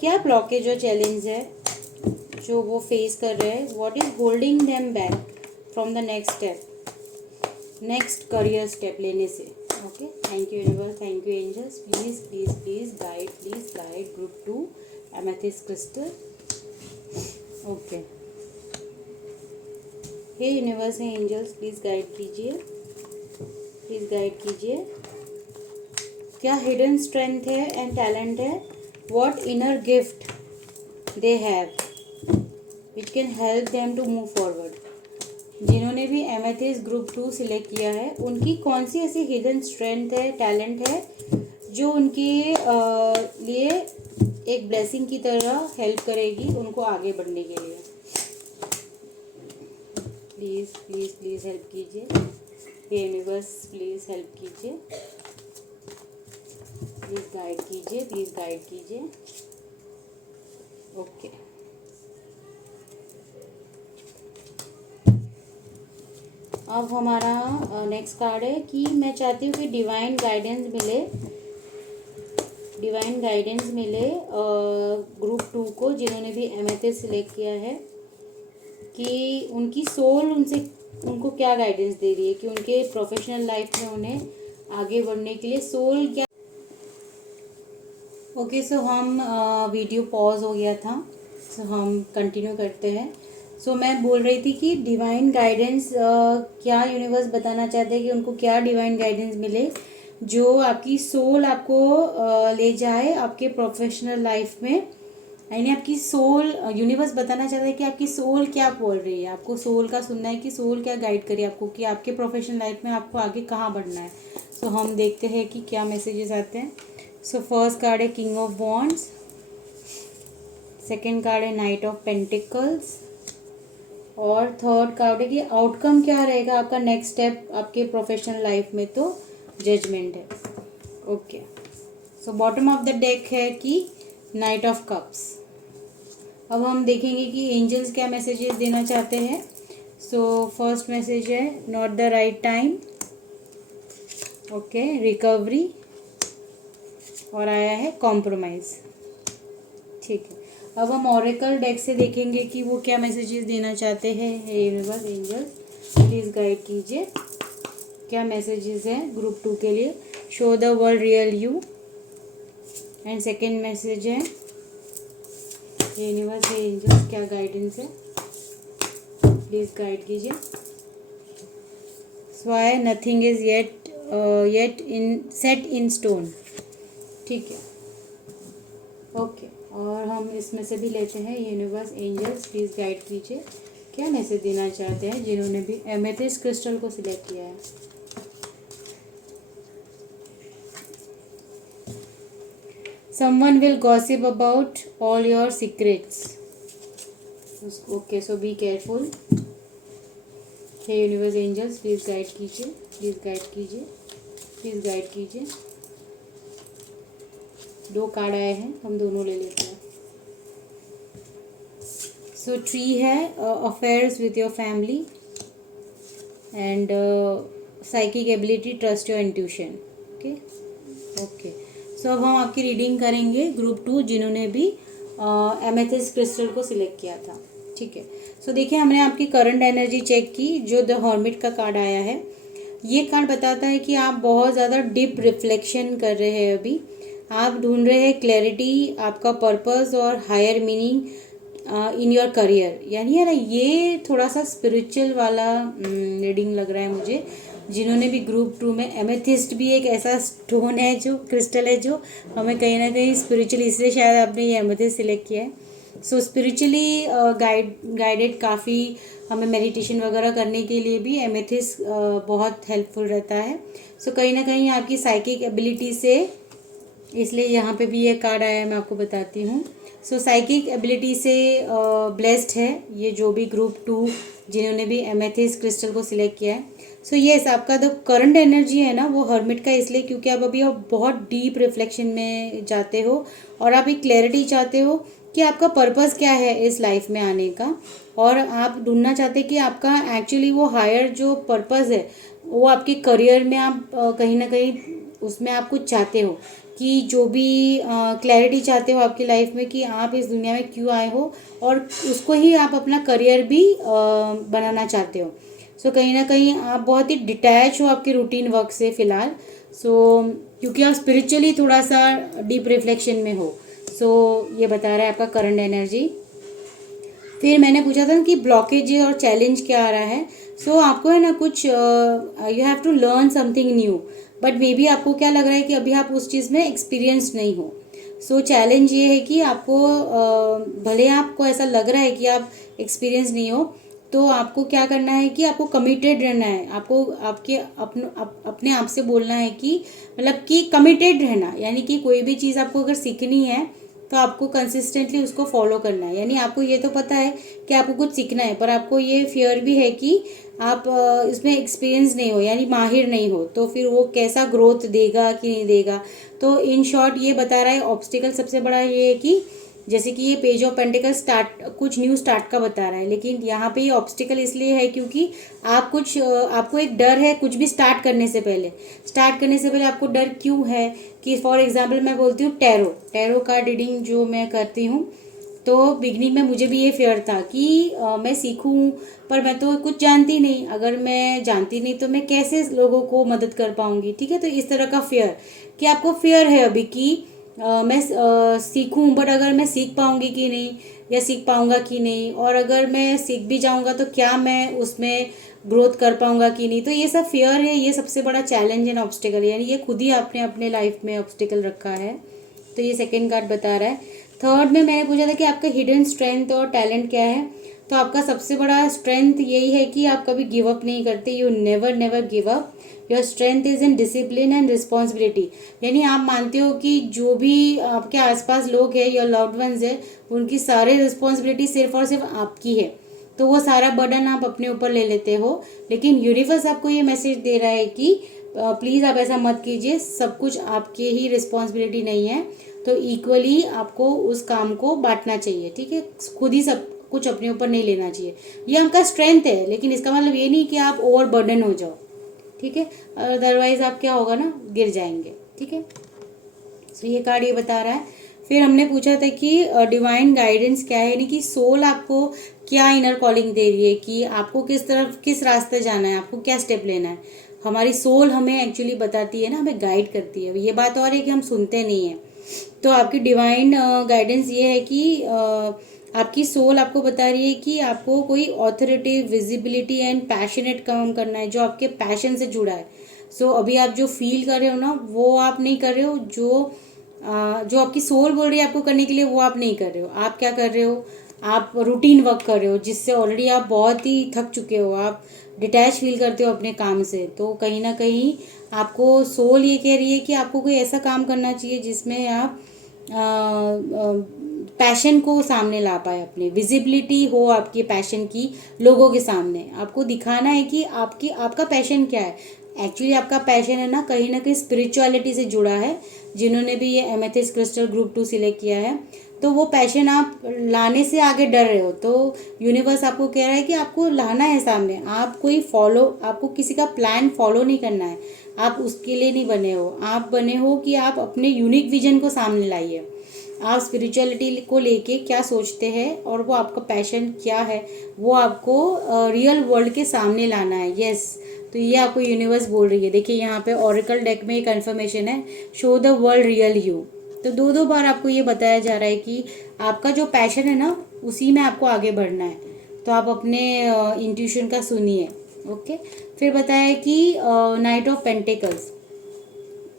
क्या ब्लॉकेज और चैलेंज है जो वो फेस कर रहे हैं। What is holding them back from the next step, next career step लेने से। Okay, thank you universe, thank you angels, please please please guide group 2 amethyst crystal. Okay, hey universe, hey angels, please guide कीजिए, please guide कीजिए। क्या hidden strength है and talent है। What inner gift they have which can help them to move forward. जिन्होंने भी amethyst group 2 select किया है, उनकी कौन सी ऐसी हिडन स्ट्रेंथ है, टैलेंट है, जो उनके लिए एक ब्लेसिंग की तरह हेल्प करेगी उनको आगे बढ़ने के लिए। प्लीज़ प्लीज़ प्लीज़ हेल्प कीजिए, हे यूनिवर्स प्लीज़ हेल्प कीजिए, प्लीज़ गाइड कीजिए, प्लीज़ गाइड कीजिए। ओके, अब हमारा नेक्स्ट कार्ड है कि मैं चाहती हूँ कि डिवाइन गाइडेंस मिले ग्रुप 2 को, जिन्होंने भी एमेथिस्ट सिलेक्ट किया है। कि उनकी सोल उनको क्या गाइडेंस दे रही है, कि उनके प्रोफेशनल लाइफ में उन्हें आगे बढ़ने के लिए सोल क्या। ओके, सो हम वीडियो पॉज हो गया था, सो हम कंटिन्यू करते हैं। सो मैं बोल रही थी कि डिवाइन गाइडेंस क्या यूनिवर्स बताना चाहते हैं कि उनको क्या डिवाइन गाइडेंस मिले जो आपकी सोल आपको ले जाए आपके प्रोफेशनल लाइफ में। यानी आपकी सोल, यूनिवर्स बताना चाहता है कि आपकी सोल क्या बोल रही है, आपको सोल का सुनना है कि सोल क्या गाइड करे आपको कि आपके प्रोफेशनल लाइफ में आपको आगे कहाँ बढ़ना है। सो हम देखते हैं कि क्या मैसेजेस आते हैं। सो फर्स्ट कार्ड है king of wands, second card है नाइट ऑफ पेंटिकल्स, और थर्ड कार्ड है कि आउटकम क्या रहेगा आपका नेक्स्ट स्टेप आपके प्रोफेशनल लाइफ में, तो जजमेंट है। Okay, so bottom of the deck है कि नाइट ऑफ कप्स। अब हम देखेंगे कि एंजल्स क्या मैसेजेस देना चाहते हैं। सो फर्स्ट मैसेज है not the right time, okay, recovery, और आया है कॉम्प्रोमाइज़। ठीक है, अब हम ऑरेकल डेक से देखेंगे कि वो क्या मैसेजेस देना चाहते हैं। यूनिवर्स, एंजल्स प्लीज़ गाइड कीजिए क्या मैसेजेस हैं ग्रुप 2 के लिए। Show the world real you, and second message है यूनिवर्स, एंजल्स क्या गाइडेंस है, प्लीज़ गाइड कीजिए। सो आया nothing is yet in set in stone. ठीक है, ओके, और हम इसमें से भी लेते हैं यूनिवर्स, एंजल्स प्लीज़ गाइड कीजिए क्या मैसेज देना चाहते हैं जिन्होंने भी एमेथिस्ट क्रिस्टल को सिलेक्ट किया है। Someone will gossip about all your secrets. Okay, so be careful. Hey universe, angels please guide कीजिए, प्लीज़ गाइड कीजिए, प्लीज़ गाइड कीजिए। 2 कार्ड आए हैं, हम दोनों ले लेते हैं। सो ट्री है affairs with your family, and psychic ability, trust your intuition. Okay okay, so अब हम आपकी रीडिंग करेंगे ग्रुप 2 जिन्होंने भी एमेथिस्ट क्रिस्टल को सिलेक्ट किया था। ठीक है, सो देखिए हमने आपकी करंट एनर्जी चेक की, जो द हॉर्मिट का कार्ड आया है। ये कार्ड बताता है कि आप बहुत ज़्यादा डीप रिफ्लेक्शन कर रहे हैं अभी, आप ढूंढ रहे हैं क्लैरिटी, आपका पर्पस और higher meaning in your career. यानी है ना, ये थोड़ा सा स्पिरिचुअल वाला रीडिंग लग रहा है मुझे। जिन्होंने भी ग्रुप 2 में, एमेथिस्ट भी एक ऐसा स्टोन है जो क्रिस्टल है जो हमें कहीं ना कहीं स्पिरिचुअली, इसलिए शायद आपने ये एमेथिस्ट सिलेक्ट किया है। सो स्पिरिचुअली गाइडेड काफ़ी हमें मेडिटेशन वगैरह करने के लिए भी एमेथिस्ट बहुत हेल्पफुल रहता है। सो कहीं ना कहीं आपकी साइकिक एबिलिटी से, इसलिए यहाँ पे भी ये कार्ड आया है, मैं आपको बताती हूँ। सो साइकिक एबिलिटी से ब्लेस्ड है ये जो भी ग्रुप 2 जिन्होंने भी एमेथिस्ट क्रिस्टल को सिलेक्ट किया है। सो येस, आपका जो करंट एनर्जी है ना वो हर्मिट का, इसलिए क्योंकि आप अभी बहुत डीप रिफ्लेक्शन में जाते हो और आप एक क्लैरिटी चाहते हो कि आपका पर्पस क्या है इस लाइफ में आने का, और आप ढूंढना चाहते हैं कि आपका एक्चुअली वो हायर जो पर्पस है वो आपके करियर में आप कहीं ना कहीं उसमें आप कुछ चाहते हो, कि जो भी क्लैरिटी चाहते हो आपकी लाइफ में कि आप इस दुनिया में क्यों आए हो, और उसको ही आप अपना करियर भी बनाना चाहते हो। सो कहीं ना कहीं आप बहुत ही डिटैच हो आपके रूटीन वर्क से फ़िलहाल। सो क्योंकि आप स्पिरिचुअली थोड़ा सा डीप रिफ्लेक्शन में हो। सो ये बता रहा है आपका करंट एनर्जी। फिर मैंने पूछा था कि ब्लॉकेज और चैलेंज क्या आ रहा है। सो आपको है ना कुछ you have to learn something new, but maybe आपको क्या लग रहा है कि अभी आप उस चीज़ में एक्सपीरियंस नहीं हो। सो चैलेंज ये है कि आपको भले आपको ऐसा लग रहा है कि आप एक्सपीरियंस नहीं हो, तो आपको क्या करना है कि आपको कमिटेड रहना है, आपको अपने आप से बोलना है कि मतलब कि कमिटेड रहना, यानी कि कोई भी चीज़ आपको अगर सीखनी है तो आपको कंसिस्टेंटली उसको फॉलो करना है। यानी आपको ये तो पता है कि आपको कुछ सीखना है, पर आपको ये फियर भी है कि आप इसमें एक्सपीरियंस नहीं हो, यानी माहिर नहीं हो, तो फिर वो कैसा ग्रोथ देगा कि नहीं देगा। तो इन शॉर्ट ये बता रहा है ऑब्स्टिकल सबसे बड़ा ये है कि जैसे कि ये पेज ऑफ पेंटिकल स्टार्ट, कुछ न्यू स्टार्ट का बता रहा है, लेकिन यहाँ पे ये ऑब्स्टिकल इसलिए है क्योंकि आपको एक डर है कुछ भी स्टार्ट करने से पहले आपको डर क्यों है कि फॉर एग्जांपल मैं बोलती हूँ टैरो का रीडिंग जो मैं करती हूँ, तो बिगनिंग में मुझे भी ये फेयर था कि मैं सीखूं, पर मैं तो कुछ जानती नहीं, अगर मैं जानती नहीं तो मैं कैसे लोगों को मदद कर पाऊंगी, ठीक है। तो इस तरह का फेयर कि आपको फेयर है अभी कि मैं सीखूं, बट अगर मैं सीख पाऊंगी कि नहीं, या सीख पाऊंगा कि नहीं, और अगर मैं सीख भी जाऊंगा तो क्या मैं उसमें ग्रोथ कर पाऊंगा कि नहीं। तो ये सब फियर है, ये सबसे बड़ा चैलेंज एंड ऑब्स्टिकल है, यानी ये खुद ही आपने अपने लाइफ में ऑब्स्टिकल रखा है। तो ये सेकंड कार्ड बता रहा है। थर्ड में मैंने पूछा था कि आपका हिडन स्ट्रेंथ और टैलेंट क्या है। तो आपका सबसे बड़ा स्ट्रेंथ यही है कि आप कभी गिव अप नहीं करते, you never never give up. Your strength is in discipline and responsibility, यानी आप मानते हो कि जो भी आपके आसपास लोग हैं, योर लव्ड वंस है, उनकी सारी रिस्पॉन्सिबिलिटी सिर्फ और सिर्फ आपकी है। तो वो सारा बर्डन आप अपने ऊपर ले लेते हो, लेकिन यूनिवर्स आपको ये मैसेज दे रहा है कि प्लीज़ आप ऐसा मत कीजिए, सब कुछ आपके ही रिस्पॉन्सिबिलिटी नहीं है। तो इक्वली आपको उस काम को बांटना चाहिए, ठीक है। खुद ही सब कुछ अपने ऊपर नहीं लेना चाहिए। ये आपका स्ट्रेंथ है, लेकिन इसका मतलब ये नहीं कि आप ओवर बर्डन हो जाओ, ठीक है। अदरवाइज आप क्या होगा ना, गिर जाएंगे, ठीक है। सो ये कार्ड ये बता रहा है। फिर हमने पूछा था कि डिवाइन गाइडेंस क्या है, यानी कि सोल आपको क्या इनर कॉलिंग दे रही है, कि आपको किस तरफ किस रास्ते जाना है, आपको क्या स्टेप लेना है। हमारी सोल हमें एक्चुअली बताती है ना, हमें गाइड करती है। ये बात और है कि हम सुनते नहीं हैं। तो आपकी डिवाइन गाइडेंस ये है कि आपकी सोल आपको बता रही है कि आपको कोई ऑथोरिटी, विजिबिलिटी एंड पैशनेट काम करना है, जो आपके पैशन से जुड़ा है। सो अभी आप जो फील कर रहे हो ना, वो आप नहीं कर रहे हो, जो आपकी सोल बोल रही है आपको करने के लिए, वो आप नहीं कर रहे हो। आप क्या कर रहे हो, आप रूटीन वर्क कर रहे हो, जिससे ऑलरेडी आप बहुत ही थक चुके हो, आप डिटैच फील करते हो अपने काम से। तो कहीं ना कहीं आपको सोल ये कह रही है कि आपको कोई ऐसा काम करना चाहिए जिसमें आप पैशन को सामने ला पाए, अपने विजिबिलिटी हो आपकी पैशन की लोगों के सामने। आपको दिखाना है कि आपका पैशन क्या है। एक्चुअली आपका पैशन है ना कहीं स्पिरिचुअलिटी से जुड़ा है। जिन्होंने भी ये एमेथिस्ट क्रिस्टल ग्रुप 2 सिलेक्ट किया है, तो वो पैशन आप लाने से आगे डर रहे हो, तो यूनिवर्स आपको कह रहा है कि आपको लाना है सामने। आपको किसी का प्लान फॉलो नहीं करना है, आप उसके लिए नहीं बने हो। आप बने हो कि आप अपने यूनिक विजन को सामने लाइए। आप स्पिरिचुअलिटी को लेके क्या सोचते हैं, और वो आपका पैशन क्या है, वो आपको रियल वर्ल्ड के सामने लाना है। यस, तो ये आपको यूनिवर्स बोल रही है। देखिए यहाँ पे ऑरेकल डेक में एक कंफर्मेशन है, show the world real you. तो दो बार आपको ये बताया जा रहा है कि आपका जो पैशन है ना, उसी में आपको आगे बढ़ना है। तो आप अपने इंट्यूशन का सुनिए, ओके। फिर बताया कि नाइट ऑफ पेंटिकल्स,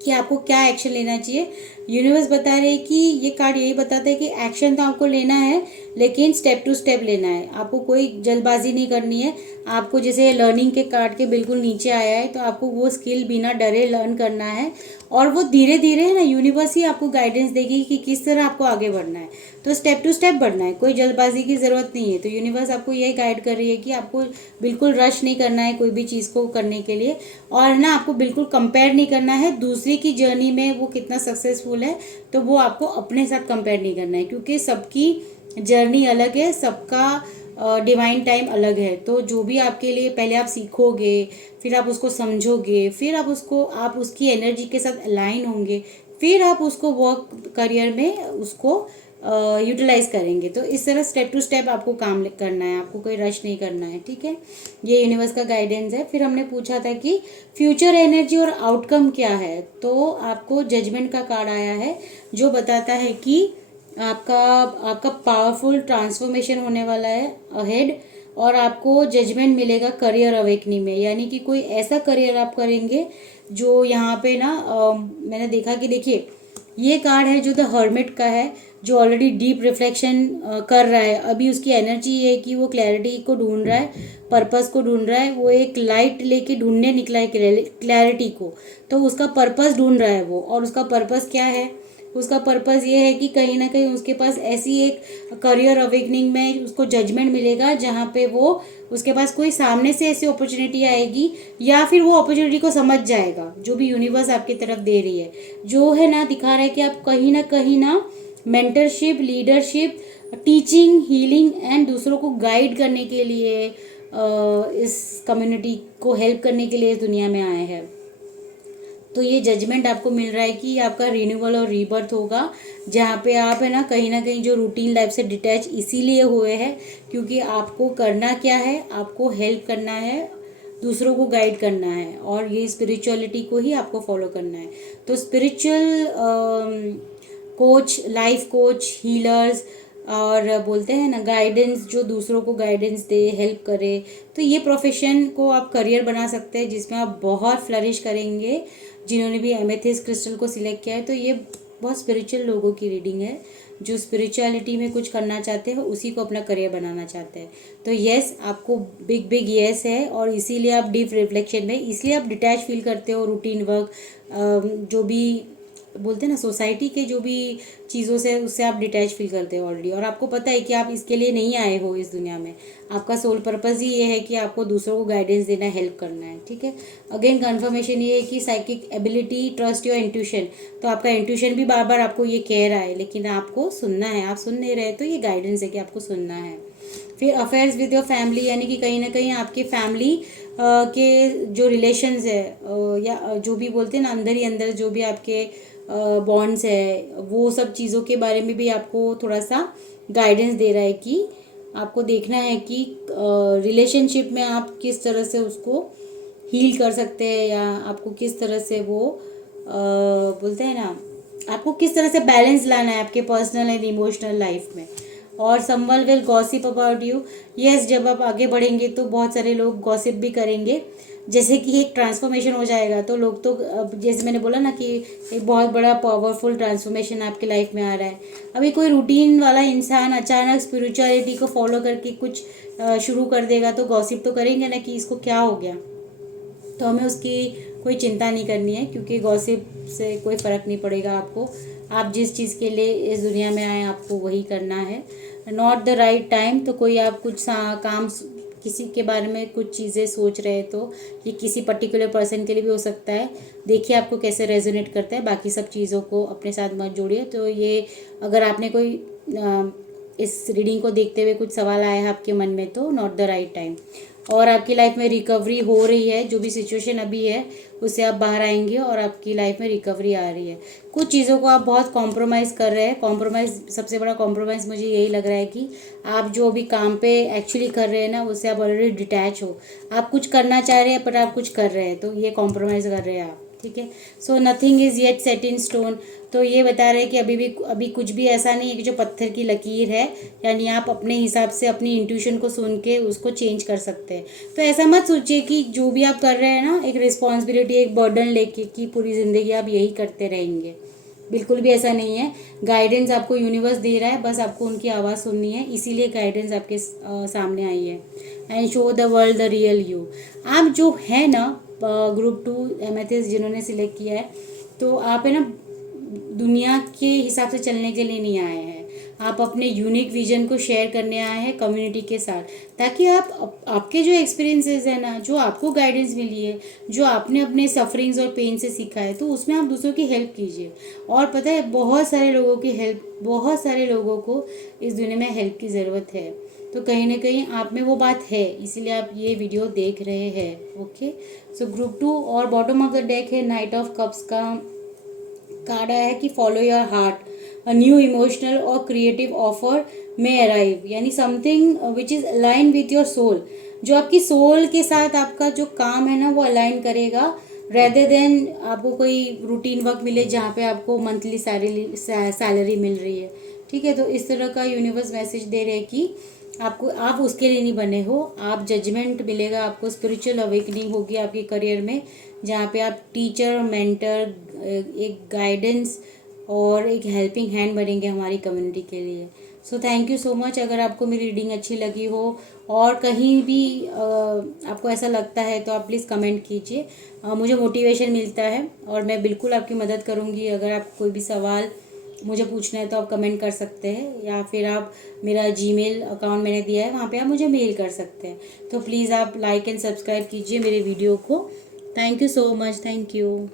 कि आपको क्या एक्शन लेना चाहिए। यूनिवर्स बता रहे हैं कि ये कार्ड यही बताता है कि एक्शन तो आपको लेना है, लेकिन स्टेप टू स्टेप लेना है। आपको कोई जल्दबाजी नहीं करनी है। आपको जैसे लर्निंग के कार्ड के बिल्कुल नीचे आया है, तो आपको वो स्किल बिना डरे लर्न करना है, और वो धीरे धीरे है ना, यूनिवर्स ही आपको गाइडेंस देगी कि किस तरह आपको आगे बढ़ना है। तो स्टेप टू स्टेप बढ़ना है, कोई जल्दबाजी की ज़रूरत नहीं है। तो यूनिवर्स आपको यही गाइड कर रही है कि आपको बिल्कुल रश नहीं करना है कोई भी चीज़ को करने के लिए, और ना आपको बिल्कुल कंपेयर नहीं करना है दूसरे की जर्नी में वो कितना सक्सेसफुल है, तो वो आपको अपने साथ कंपेयर नहीं करना है, क्योंकि सबकी जर्नी अलग है, सबका डिवाइन टाइम अलग है। तो जो भी आपके लिए, पहले आप सीखोगे, फिर आप उसको समझोगे, फिर आप उसकी एनर्जी के साथ अलाइन होंगे, फिर आप उसको वर्क करियर में उसको यूटिलाइज करेंगे। तो इस तरह स्टेप टू स्टेप आपको काम करना है, आपको कोई रश नहीं करना है, ठीक है। ये यूनिवर्स का गाइडेंस है। फिर हमने पूछा था कि फ्यूचर एनर्जी और आउटकम क्या है। तो आपको जजमेंट का कार्ड आया है, जो बताता है कि आपका पावरफुल ट्रांसफॉर्मेशन होने वाला है अहेड, और आपको जजमेंट मिलेगा करियर अवेकनिंग में, यानी कि कोई ऐसा करियर आप करेंगे जो यहाँ पे ना मैंने देखा कि देखिए ये कार्ड है जो द हर्मिट का है, जो ऑलरेडी डीप रिफ्लेक्शन कर रहा है। अभी उसकी एनर्जी ये है कि वो क्लैरिटी को ढूंढ रहा है, पर्पस को ढूंढ रहा है। वो एक लाइट लेके ढूंढने निकला है क्लैरिटी को, तो उसका पर्पस ढूंढ रहा है वो। और उसका पर्पस क्या है, उसका पर्पस ये है कि कहीं ना कहीं उसके पास ऐसी एक करियर अवेकनिंग में उसको जजमेंट मिलेगा, जहाँ पे वो उसके पास कोई सामने से ऐसी अपॉर्चुनिटी आएगी, या फिर वो अपॉर्चुनिटी को समझ जाएगा जो भी यूनिवर्स आपकी तरफ दे रही है। जो है ना दिखा रहा है कि आप कहीं ना mentorship, leadership, teaching, healing and दूसरों को गाइड करने के लिए, इस कम्युनिटी को हेल्प करने के लिए इस दुनिया में आए हैं। तो ये जजमेंट आपको मिल रहा है कि आपका रिन्यूअल और रीबर्थ होगा, जहाँ पे आप है ना कहीं जो रूटीन लाइफ से डिटैच इसीलिए हुए हैं क्योंकि आपको करना क्या है, आपको हेल्प करना है, दूसरों को गाइड करना है और ये स्पिरिचुअलिटी को ही आपको फॉलो करना है। तो spiritual coach, life coach, healers और बोलते हैं ना गाइडेंस, जो दूसरों को गाइडेंस दे, हेल्प करे, तो ये प्रोफेशन को आप करियर बना सकते हैं जिसमें आप बहुत फ्लरिश करेंगे। जिन्होंने भी एमेथिस्ट क्रिस्टल को सिलेक्ट किया है तो ये बहुत स्पिरिचुअल लोगों की रीडिंग है, जो स्पिरिचुअलिटी में कुछ करना चाहते हैं, उसी को अपना करियर बनाना चाहते हैं। तो यस, आपको बिग बिग यस है और इसीलिए आप डीप रिफ्लेक्शन में, इसलिए आप डिटैच फील करते हो रूटीन वर्क, जो भी बोलते हैं ना सोसाइटी के जो भी चीज़ों से, उससे आप डिटैच फील करते हो ऑलरेडी, और आपको पता है कि आप इसके लिए नहीं आए हो इस दुनिया में। आपका सोल पर्पज़ ही ये है कि आपको दूसरों को गाइडेंस देना, हेल्प करना है, ठीक है। अगेन कंफर्मेशन ये है कि psychic ability, trust your intuition, तो आपका इंट्यूशन भी बार बार आपको ये कह रहा है लेकिन आपको सुनना है, आप सुन नहीं रहे, तो ये गाइडेंस है कि आपको सुनना है। फिर अफेयर्स विद योर फैमिली, यानी कि कहीं ना कहीं आपके फैमिली के जो रिलेशंस है या जो भी बोलते हैं ना अंदर ही अंदर जो भी आपके बॉन्ड्स है, वो सब चीज़ों के बारे में भी आपको थोड़ा सा गाइडेंस दे रहा है कि आपको देखना है कि रिलेशनशिप में आप किस तरह से उसको हील कर सकते हैं, या आपको किस तरह से वो बोलते हैं ना, आपको किस तरह से बैलेंस लाना है आपके पर्सनल एंड इमोशनल लाइफ में। और someone will gossip about you, yes, जब आप आगे बढ़ेंगे तो बहुत सारे लोग गॉसिप भी करेंगे, जैसे कि एक ट्रांसफॉर्मेशन हो जाएगा तो लोग तो जैसे मैंने बोला ना कि एक बहुत बड़ा पावरफुल ट्रांसफॉर्मेशन आपकी लाइफ में आ रहा है। अभी कोई रूटीन वाला इंसान अचानक स्पिरिचुअलिटी को फॉलो करके कुछ शुरू कर देगा तो गॉसिप तो करेंगे ना कि इसको क्या हो गया, तो हमें उसकी कोई चिंता नहीं करनी है क्योंकि गॉसिप से कोई फ़र्क नहीं पड़ेगा आपको। आप जिस चीज़ के लिए इस दुनिया में आए आपको वही करना है। नॉट द राइट टाइम, तो कोई आप कुछ काम किसी के बारे में कुछ चीज़ें सोच रहे तो ये किसी पर्टिकुलर पर्सन के लिए भी हो सकता है। देखिए आपको कैसे रेजोनेट करता है, बाकी सब चीज़ों को अपने साथ मत जोड़िए। तो ये अगर आपने कोई इस रीडिंग को देखते हुए कुछ सवाल आया है आपके मन में तो नॉट द राइट टाइम। और आपकी लाइफ में रिकवरी हो रही है, जो भी सिचुएशन अभी है उससे आप बाहर आएंगे और आपकी लाइफ में रिकवरी आ रही है। कुछ चीज़ों को आप बहुत कॉम्प्रोमाइज़ कर रहे हैं, कॉम्प्रोमाइज़, सबसे बड़ा कॉम्प्रोमाइज़ मुझे यही लग रहा है कि आप जो भी काम पे एक्चुअली कर रहे हैं ना उससे आप ऑलरेडी डिटैच हो। आप कुछ करना चाह रहे हैं पर आप कुछ कर रहे हैं, तो ये कॉम्प्रोमाइज़ कर रहे हैं आप, ठीक है। So nothing is yet set in stone, तो ये बता रहे हैं कि अभी कुछ भी ऐसा नहीं है कि जो पत्थर की लकीर है, यानी आप अपने हिसाब से अपनी इंट्यूशन को सुन के उसको चेंज कर सकते हैं। तो ऐसा मत सोचिए कि जो भी आप कर रहे हैं ना एक रिस्पॉन्सिबिलिटी, एक बर्डन लेके कि पूरी ज़िंदगी आप यही करते रहेंगे, बिल्कुल भी ऐसा नहीं है। गाइडेंस आपको यूनिवर्स दे रहा है, बस आपको उनकी आवाज़ सुननी है, इसीलिए गाइडेंस आपके सामने आई है। And show the world the real you. आप जो है ना ग्रुप 2 एमेथिस्ट जिन्होंने सिलेक्ट किया है, तो आप है ना दुनिया के हिसाब से चलने के लिए नहीं आए हैं, आप अपने यूनिक विजन को शेयर करने आए हैं कम्युनिटी के साथ, ताकि आपके जो एक्सपीरियंसेस है ना, जो आपको गाइडेंस मिली है, जो आपने अपने सफरिंग्स और पेन से सीखा है, तो उसमें आप दूसरों की हेल्प कीजिए। और पता है बहुत सारे लोगों की हेल्प, बहुत सारे लोगों को इस दुनिया में हेल्प की ज़रूरत है, तो कहीं ना कहीं आप में वो बात है, इसीलिए आप ये वीडियो देख रहे हैं। ओके, सो ग्रुप 2 और बॉटम ऑफ द डेक है नाइट ऑफ कप्स का कार्ड आया है कि follow your heart, a new emotional और क्रिएटिव ऑफर में अराइव, यानी something which is align with your soul, जो आपकी सोल के साथ आपका जो काम है ना वो अलाइन करेगा, रेदर देन आपको कोई रूटीन वर्क मिले जहाँ पे आपको मंथली सैलरी मिल रही है, ठीक है। तो इस तरह का यूनिवर्स मैसेज दे रहे हैं कि आपको, आप उसके लिए नहीं बने हो, आप जजमेंट मिलेगा आपको, स्पिरिचुअल अवेकनिंग होगी आपके करियर में, जहाँ पे आप टीचर, मेंटर, एक गाइडेंस और एक हेल्पिंग हैंड बनेंगे हमारी कम्युनिटी के लिए। So thank you so much. अगर आपको मेरी रीडिंग अच्छी लगी हो और कहीं भी आपको ऐसा लगता है तो आप प्लीज़ कमेंट कीजिए, मुझे मोटिवेशन मिलता है और मैं बिल्कुल आपकी मदद करूँगी। अगर आप कोई भी सवाल मुझे पूछना है तो आप कमेंट कर सकते हैं, या फिर आप मेरा जीमेल अकाउंट मैंने दिया है वहाँ पे आप मुझे मेल कर सकते हैं। तो प्लीज़ आप लाइक एंड सब्सक्राइब कीजिए मेरे वीडियो को। Thank you so much, thank you.